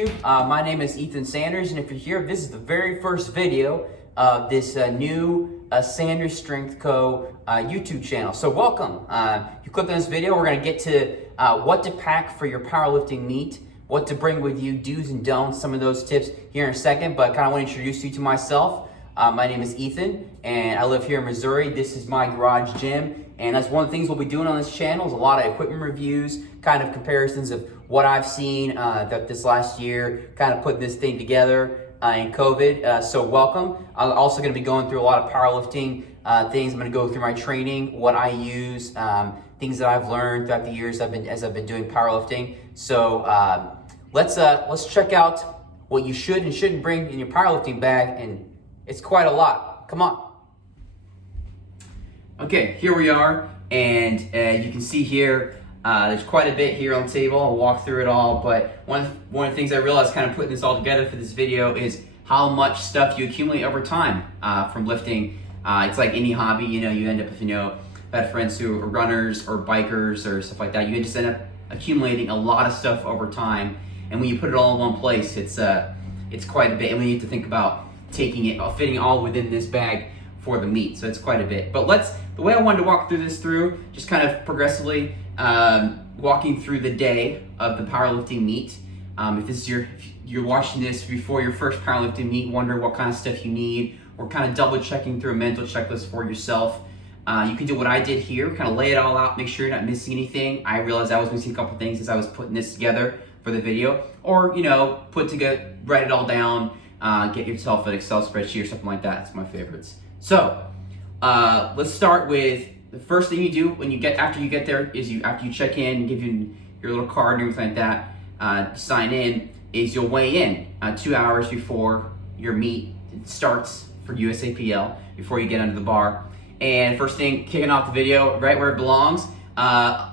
YouTube. My name is Ethan Sanders, and if you're here, this is the very first video of this new Sanders Strength Co. YouTube channel. So welcome. You click on this video, we're going to get to what to pack for your powerlifting meet, what to bring with you, do's and don'ts, some of those tips here in a second, but kind of want to introduce you to myself. My name is Ethan, and I live here in Missouri. This is my garage gym, and that's one of the things we'll be doing on this channel is a lot of equipment reviews, kind of comparisons of what I've seen that this last year, kind of putting this thing together in COVID. So welcome. I'm also going to be going through a lot of powerlifting things. I'm going to go through my training, what I use, things that I've learned throughout the years as I've been doing powerlifting. So let's check out what you should and shouldn't bring in your powerlifting bag, and it's quite a lot. Come on. Okay, here we are, and you can see here, there's quite a bit here on the table. I'll walk through it all, but one of the things I realized kind of putting this all together for this video is how much stuff you accumulate over time from lifting. It's like any hobby, you end up with, I've had friends who are runners or bikers or stuff like that. You just end up accumulating a lot of stuff over time, and when you put it all in one place, it's quite a bit, and we need to think about fitting it all within this bag for the meet. So it's quite a bit. But the way I wanted to walk through this just kind of progressively walking through the day of the powerlifting meet. If you're watching this before your first powerlifting meet, wondering what kind of stuff you need, or kind of double checking through a mental checklist for yourself, you can do what I did here, kind of lay it all out, make sure you're not missing anything. I realized I was missing a couple things as I was putting this together for the video, or write it all down, get yourself an Excel spreadsheet or something like that. It's my favorites. So let's start with the first thing you do after you get there is after you check in and give you your little card and everything like that, sign in, is you'll weigh in 2 hours before your meet starts for USAPL, before you get under the bar. And first thing, kicking off the video, right where it belongs,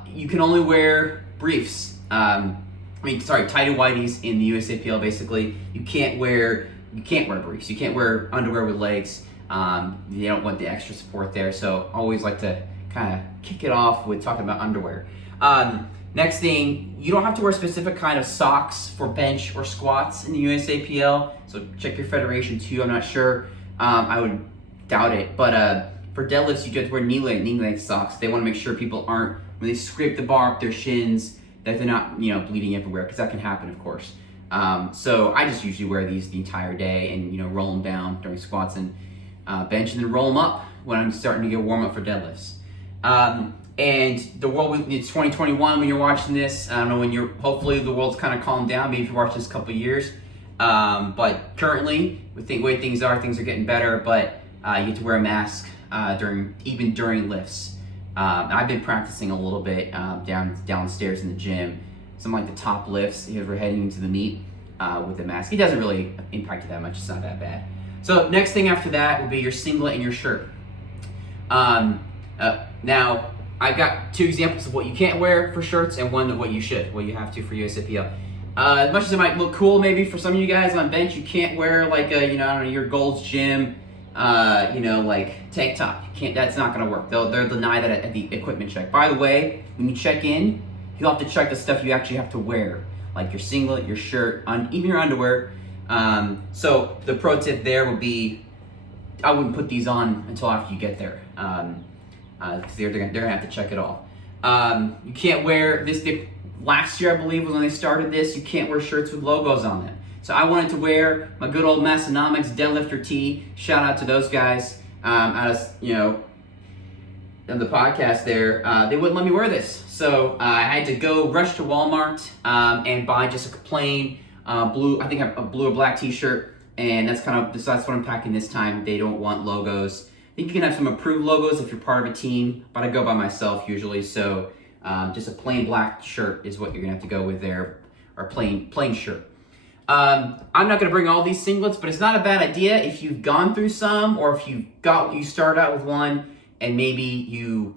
you can only wear briefs. Tighty whities in the USAPL. Basically, you can't wear briefs. You can't wear underwear with legs. You don't want the extra support there. So I always like to kind of kick it off with talking about underwear. Next thing, you don't have to wear specific kind of socks for bench or squats in the USAPL. So check your federation too. I'm not sure. I would doubt it. But for deadlifts, you get to wear knee length socks. They want to make sure people aren't, when they scrape the bar up their shins, that they're not, bleeding everywhere, because that can happen, of course. So I just usually wear these the entire day and, roll them down during squats and bench, and then roll them up when I'm starting to get warm up for deadlifts. And the world, it's 2021 when you're watching this. I don't know hopefully the world's kind of calmed down, maybe if you watch this a couple years. But currently, with the way things are getting better, but you have to wear a mask even during lifts. I've been practicing a little bit downstairs in the gym. Some like the top lifts as we're heading into the meet with the mask. It doesn't really impact it that much. It's not that bad. So next thing after that will be your singlet and your shirt. Now I've got two examples of what you can't wear for shirts and one of what you have to for USAPL. As much as it might look cool maybe for some of you guys on bench, you can't wear like your Gold's Gym like tank top. That's not gonna work. They'll deny that at the equipment check. By the way, when you check in, you'll have to check the stuff you actually have to wear, like your singlet, your shirt, even your underwear. So the pro tip there would be, I wouldn't put these on until after you get there, because they're gonna have to check it all. You can't wear this. Last year, I believe, was when they started this. You can't wear shirts with logos on them. So I wanted to wear my good old Massonomics Deadlifter tee. Shout out to those guys out of the podcast there. They wouldn't let me wear this. So I had to rush to Walmart and buy just a plain blue, I think a blue or black t-shirt. And that's what I'm packing this time. They don't want logos. I think you can have some approved logos if you're part of a team, but I go by myself usually. So just a plain black shirt is what you're gonna have to go with there, or plain shirt. I'm not going to bring all these singlets, but it's not a bad idea if you've gone through some, or if you start out with one and maybe you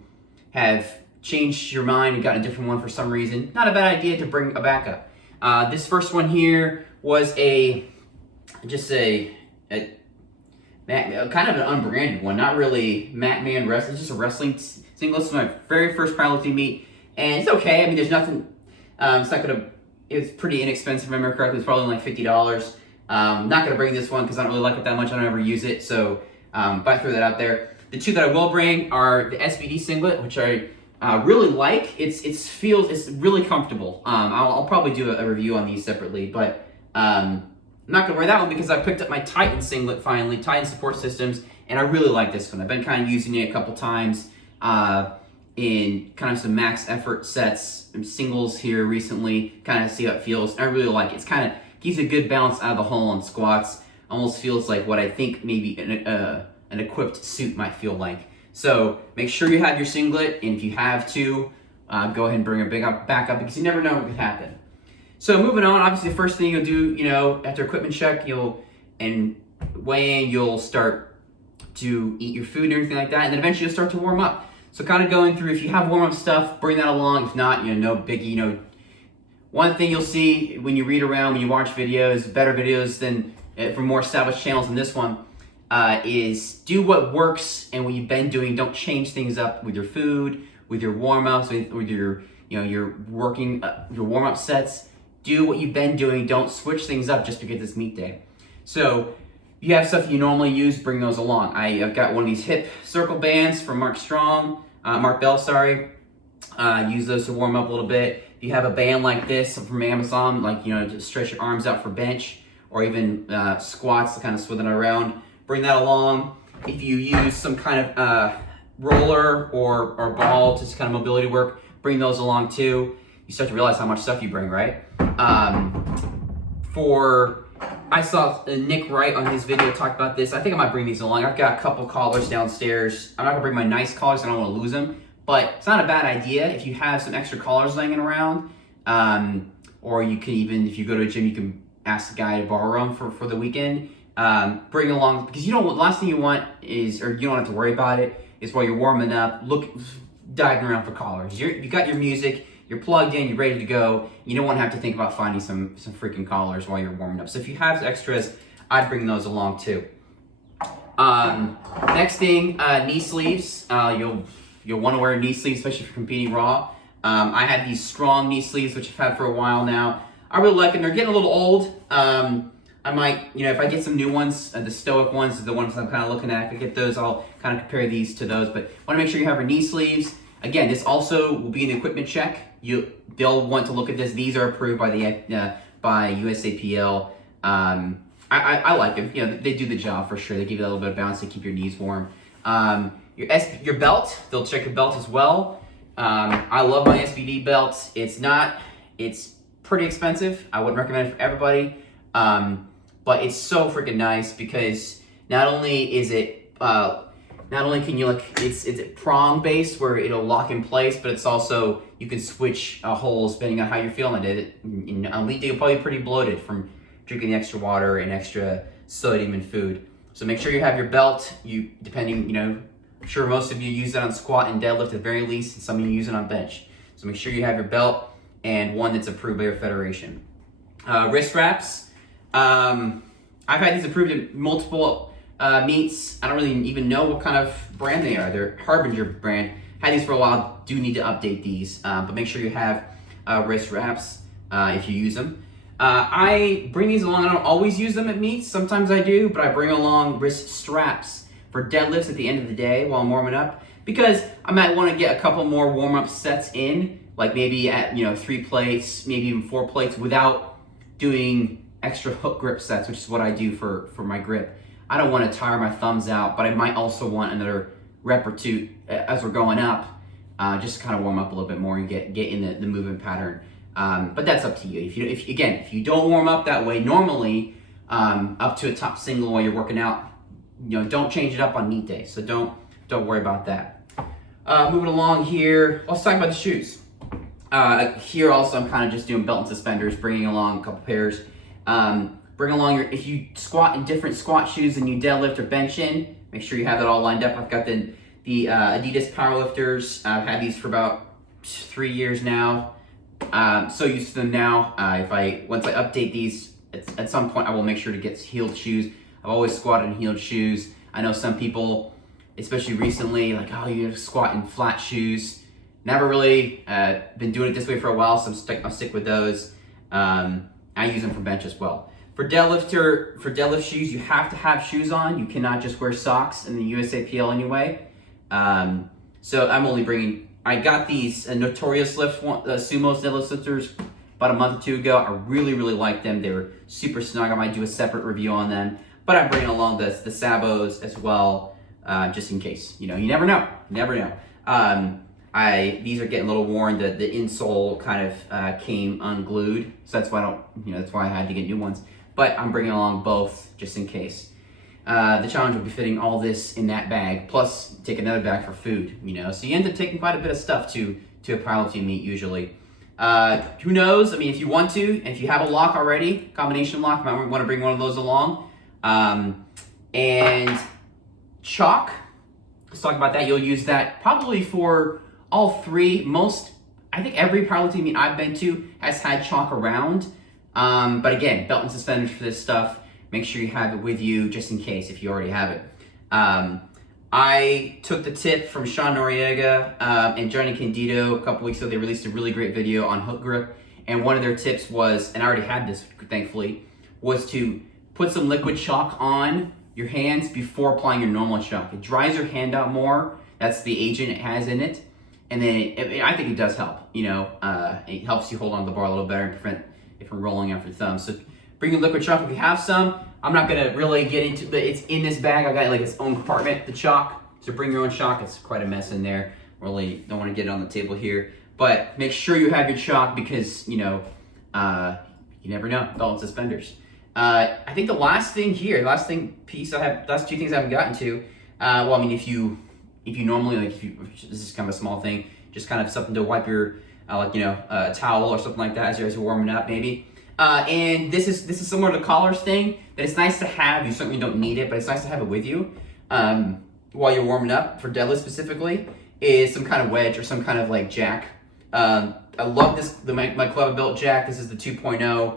have changed your mind and got a different one for some reason. Not a bad idea to bring a backup. This first one here was kind of an unbranded one, not really Matt Man Wrestling, just a wrestling singlet. This was my very first powerlifting meet, and it's okay. I mean, there's nothing, it's not going to it's pretty inexpensive, if I remember correctly. It's probably like $50. Not gonna bring this one because I don't really like it that much. I don't ever use it, so but I throw that out there. The two that I will bring are the SBD Singlet, which I really like. It's really comfortable. I'll probably do a review on these separately, but I'm not gonna wear that one because I picked up my Titan Singlet finally, Titan Support Systems, and I really like this one. I've been kind of using it a couple times in kind of some max effort sets and singles here recently, kind of see how it feels. I really like it. It's kind of gives a good balance out of the hole on squats. Almost feels like what I think maybe an equipped suit might feel like. So make sure you have your singlet, and if you have to, go ahead and bring it back up because you never know what could happen. So moving on, obviously the first thing you'll do, after equipment check, and weigh in, you'll start to eat your food and everything like that, and then eventually you'll start to warm up. So kind of going through, if you have warm-up stuff, bring that along. If not, no biggie. One thing you'll see when you read around, when you watch videos, better videos than from more established channels than this one, is do what works and what you've been doing. Don't change things up with your food, with your warm-ups, with your your warm-up sets. Do what you've been doing. Don't switch things up just because it's meet day. So you have stuff you normally use, bring those along. I've got one of these hip circle bands from Mark Bell, sorry. Use those to warm up a little bit. If you have a band like this from Amazon, like, to stretch your arms out for bench or even squats to kind of swing it around, bring that along. If you use some kind of roller or ball to just kind of mobility work, bring those along too. You start to realize how much stuff you bring, right? I saw Nick Wright on his video talk about this. I think I might bring these along. I've got a couple collars downstairs. I'm not gonna bring my nice collars, I don't wanna lose them, but it's not a bad idea if you have some extra collars laying around, or you can even, if you go to a gym, you can ask the guy to borrow them for the weekend. Bring along, because the last thing you want is, or you don't have to worry about it, is while you're warming up, diving around for collars. You got your music, you're plugged in, you're ready to go. You don't want to have to think about finding some freaking collars while you're warming up. So if you have extras, I'd bring those along too. Next thing, knee sleeves. You'll want to wear knee sleeves, especially if you're competing raw. I have these strong knee sleeves, which I've had for a while now. I really like them. They're getting a little old. I might, if I get some new ones, the Stoic ones, the ones I'm kind of looking at, if I get those, I'll kind of compare these to those. But want to make sure you have your knee sleeves. Again, this also will be an equipment check. They'll want to look at this. These are approved by by USAPL. I like them. They do the job for sure. They give you a little bit of balance to keep your knees warm. Your belt, they'll check your belt as well. I love my SBD belt. It's pretty expensive. I wouldn't recommend it for everybody. But it's so freaking nice because not only can you it's prong based where it'll lock in place, but it's also, you can switch holes depending on how you're feeling. On elite day, you'll probably be pretty bloated from drinking the extra water and extra sodium and food. So make sure you have your belt. I'm sure most of you use that on squat and deadlift at the very least, and some of you use it on bench. So make sure you have your belt and one that's approved by your federation. Wrist wraps. I've had these approved at multiple meets. I don't really even know what kind of brand they are. They're Harbinger brand. Had these for a while. Do need to update these, but make sure you have wrist wraps if you use them. I bring these along. I don't always use them at meets. Sometimes I do, but I bring along wrist straps for deadlifts at the end of the day while I'm warming up, because I might want to get a couple more warm-up sets in, like maybe at 3 plates, maybe even 4 plates, without doing extra hook grip sets, which is what I do for my grip. I don't want to tire my thumbs out, but I might also want another rep or two as we're going up, just to kind of warm up a little bit more and get in the movement pattern. But that's up to you. If you don't warm up that way normally, up to a top single while you're working out, don't change it up on meet day. So don't worry about that. Moving along here, let's talk about the shoes. Here also, I'm kind of just doing belt and suspenders, bringing along a couple pairs. Bring along if you squat in different squat shoes than you deadlift or bench in, make sure you have that all lined up. I've got the Adidas Powerlifters. I've had these for about 3 years now. So used to them now. Once I update these, at some point I will make sure to get heeled shoes. I've always squatted in heeled shoes. I know some people, especially recently, like, oh, you squat in flat shoes. Never really been doing it this way for a while, so I'll stick with those. I use them for bench as well. For deadlift shoes, you have to have shoes on. You cannot just wear socks in the USAPL anyway. So I'm only bringing, I got these Notorious Sumo deadlift lifters about a month or two ago. I really, really like them. They were super snug. I might do a separate review on them. But I'm bringing along the Sabos as well, just in case. You know, you never know. You never know. These are getting a little worn. The insole kind of came unglued, so that's why that's why I had to get new ones. But I'm bringing along both just in case. The challenge will be fitting all this in that bag, plus take another bag for food. You know, so you end up taking quite a bit of stuff to a powerlifting meet usually. Who knows? I mean, if you want to, if you have a lock already, combination lock, you might want to bring one of those along. And chalk. Let's talk about that. You'll use that probably for all three. I think every powerlifting meet I've been to has had chalk around. But again, belt and suspenders for this stuff. Make sure you have it with you just in case if you already have it. I took the tip from Sean Noriega and Johnny Candido a couple weeks ago. They released a really great video on hook grip. And one of their tips was, and I already had this thankfully, was to put some liquid chalk on your hands before applying your normal chalk. It dries your hand out more. That's the agent it has in it. And then I think it does help. You know, it helps you hold on to the bar a little better and prevent it from rolling off your thumb. So bring your liquid chalk if you have some. I'm not gonna really get into it, but it's in this bag. I got like its own compartment, the chalk. So bring your own chalk. It's quite a mess in there. Really don't want to get it on the table here. But make sure you have your chalk because, you know, you never know. Belt and suspenders. I think the last thing here, last two things I haven't gotten to. Well, I mean, if you normally, this is kind of a small thing, just kind of something to wipe your, a towel or something like that as you're warming up, maybe. And this is similar to the collars thing, that it's nice to have. You certainly don't need it, but it's nice to have it with you while you're warming up, for deadlift specifically, is some kind of wedge or some kind of like jack. I love this, my club belt jack. This is the 2.0.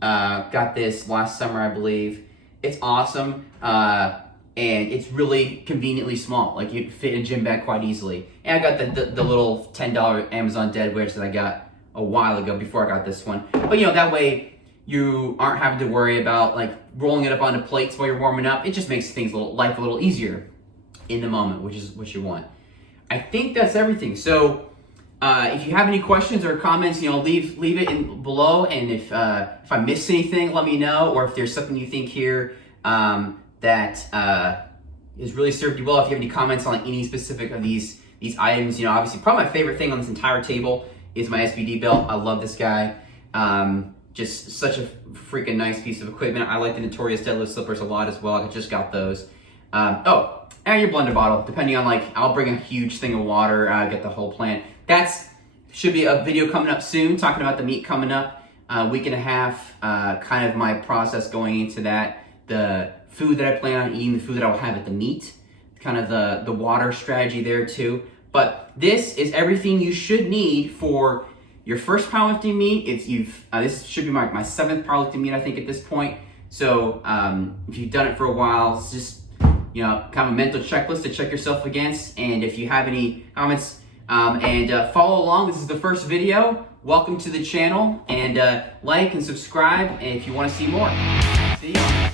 Got this last summer, I believe. It's awesome. And it's really conveniently small. Like, you fit in a gym bag quite easily. And I got the little $10 Amazon dead wedge that I got a while ago before I got this one. But you know, that way you aren't having to worry about like rolling it up onto plates while you're warming up. It just makes life a little easier in the moment, which is what you want. I think that's everything. So if you have any questions or comments, you know, leave it below. And if I missed anything, let me know. Or if there's something you think here that has really served you well. If you have any comments on any specific of these items, you know, obviously probably my favorite thing on this entire table is my SBD belt. I love this guy. Just such a freaking nice piece of equipment. I like the Notorious deadlift slippers a lot as well. I just got those. Oh, and your blender bottle, depending on, like, I'll bring a huge thing of water, get the whole plan. Should be a video coming up soon, talking about the meet coming up. Week and a half, kind of my process going into that. The food that I plan on eating, the food that I'll have at the meet, kind of the water strategy there too. But this is everything you should need for your first powerlifting meet. This should be my 7th powerlifting meet, I think, at this point. So if you've done it for a while, it's just, you know, kind of a mental checklist to check yourself against. And if you have any comments, follow along. This is the first video. Welcome to the channel, and like and subscribe if you want to see more. See you.